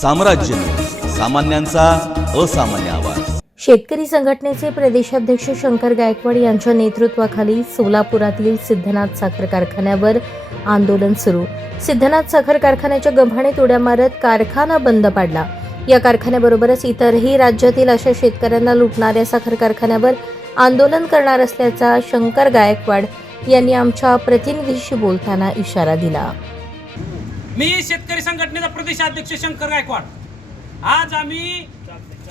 साम्राज्य, सामान्यांचा असामान्य आवाज। शेतकरी संघटनेचे प्रदेशाध्यक्ष शंकर गायकवाड यांच्या नेतृत्वाखाली सोलापुरातील सिद्धनाथ साखर कारखान्यावर आंदोलन सुरू। सिद्धनाथ साखर कारखान्याच्या गव्हाणीत उड्या मारत कारखाना बंद पाडला। या कारखान्याबरोबरच इतरही राज्यातील अशा शेतकऱ्यांना लुटणाऱ्या साखर कारखान्यावर आंदोलन करणार असल्याचा शंकर गायकवाड यांनी आमच्या प्रतिनिधीशी बोलताना इशारा दिला। मी शेतकरी संघटनेचा प्रदेशाध्यक्ष शंकर गायकवाड, आज आम्ही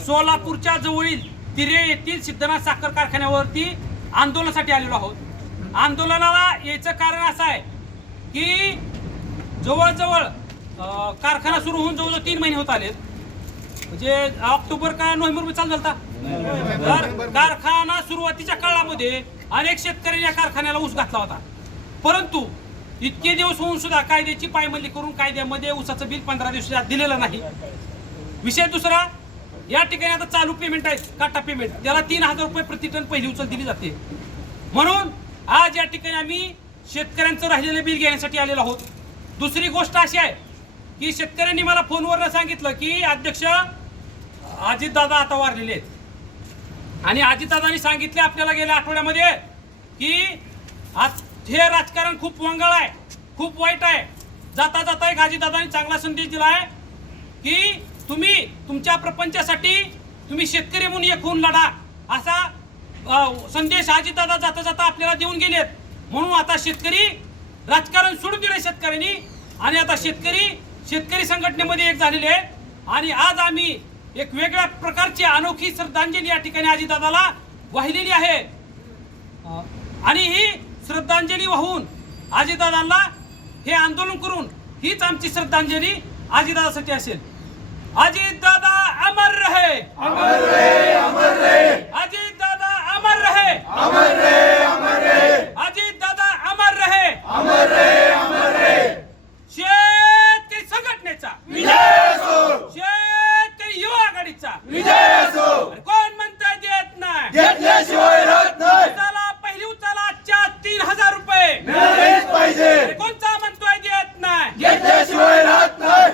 सोलापूरच्या जवळील तिरे येथील सिद्धनाथ साखर कारखान्यावरती आंदोलनासाठी आलेलो आहोत। आंदोलनाला याचं कारण असं आहे की जवळजवळ कारखाना सुरू होऊन जवळजवळ 3 महिने होत आलेत। म्हणजे ऑक्टोबर का नोव्हेंबर चालू झाला। तर कारखाना सुरुवातीच्या काळामध्ये अनेक शेतकऱ्यांनी या कारखान्याला ऊस घातला होता, परंतु इतके दिवस होऊन सुद्धा कायद्याची पायमल्ली करून कायद्यामध्ये ऊसाचं बिल 15 दिवसात दिलेलं नाही। विषय दुसरा, या ठिकाणी आता चालू पेमेंट आहे, काटा पेमेंट, त्याला 3000 रुपये प्रति टन पहिली उचल दिली जाते। म्हणून आज या ठिकाणी आम्ही शेतकऱ्यांचं राहिलेलं बिल घेण्यासाठी आलेलो आहोत। दुसरी गोष्ट अशी आहे की शेतकऱ्यांनी मला फोनवर सांगितलं की अध्यक्ष अजितदादा आता वारलेले आहेत आणि अजितदादांनी सांगितले आपल्याला गेल्या आठवड्यामध्ये की आज हे राजकारण खूप वंगाळ आहे, खूप वाईट आहे। जाता जाता एक अजितदादांनी चांगला संदेश दिला आहे की तुम्ही तुमच्या प्रपंचासाठी तुम्ही शेतकरी म्हणून एक होऊन लढा, असा संदेश अजितदादा जाता जाता आपल्याला देऊन गेलेत। म्हणून आता शेतकरी राजकारण सोडून दिले शेतकऱ्यांनी आणि आता शेतकरी संघटनेमध्ये एक झालेले आहे। आणि आज आम्ही एक वेगळ्या प्रकारची अनोखी श्रद्धांजली या ठिकाणी अजितदादाला वाहिलेली आहे आणि ही श्रद्धांजली वाहून अजितदादांना हे आंदोलन करून हीच आमची श्रद्धांजली अजितदादासाठी असेल। अजितदादा अमर रहे, अमर रहे, अमर रहे। अजितदादा अमर रहे, अमर रहे, अमर रहे। अजितदादा अमर रहे, अमर रहे, अमर रहे। शेतकरी संघटनेचा विजय असो, शेतकरी युवा आघाडीचा विजय असो। कोण म्हणता देत नाही, घेतल्याशिवाय राहत नाही। उचला पहिली उचला आजच्या 3000 रुपये मिळालेच पाहिजे। कोणता म्हणतोय देत नाही, घेतल्याशिवाय राहत नाही।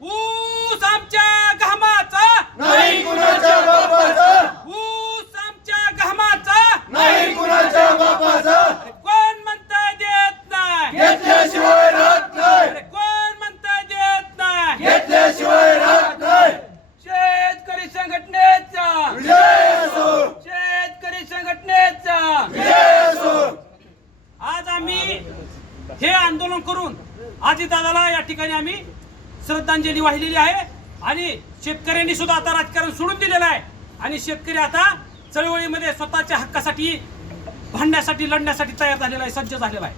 ऊस आमच्या घामाचा नाही कुणाच्या बापाचा, ऊस आमच्या घामाचा नाही कुणाच्या बापाचा। कोण म्हणता देत नाही, घेतल्याशिवाय राहत नाही। कोण म्हणता देत नाही, घेतल्याशिवाय राहत नाही। शेतकरी संघटनेचा विजय असो, शेतकरी संघटनेचा विजय असो। आज आम्ही हे आंदोलन करून अजितदादाला या ठिकाणी आम्ही श्रद्धांजली वाहिलेली आहे आणि शेतकऱ्यांनी सुद्धा आता राजकारण सोडून दिलेलं आहे आणि शेतकरी आता चळवळीमध्ये स्वतःच्या हक्कासाठी भांडण्यासाठी लढण्यासाठी तयार झालेला आहे, सज्ज झालेला आहे।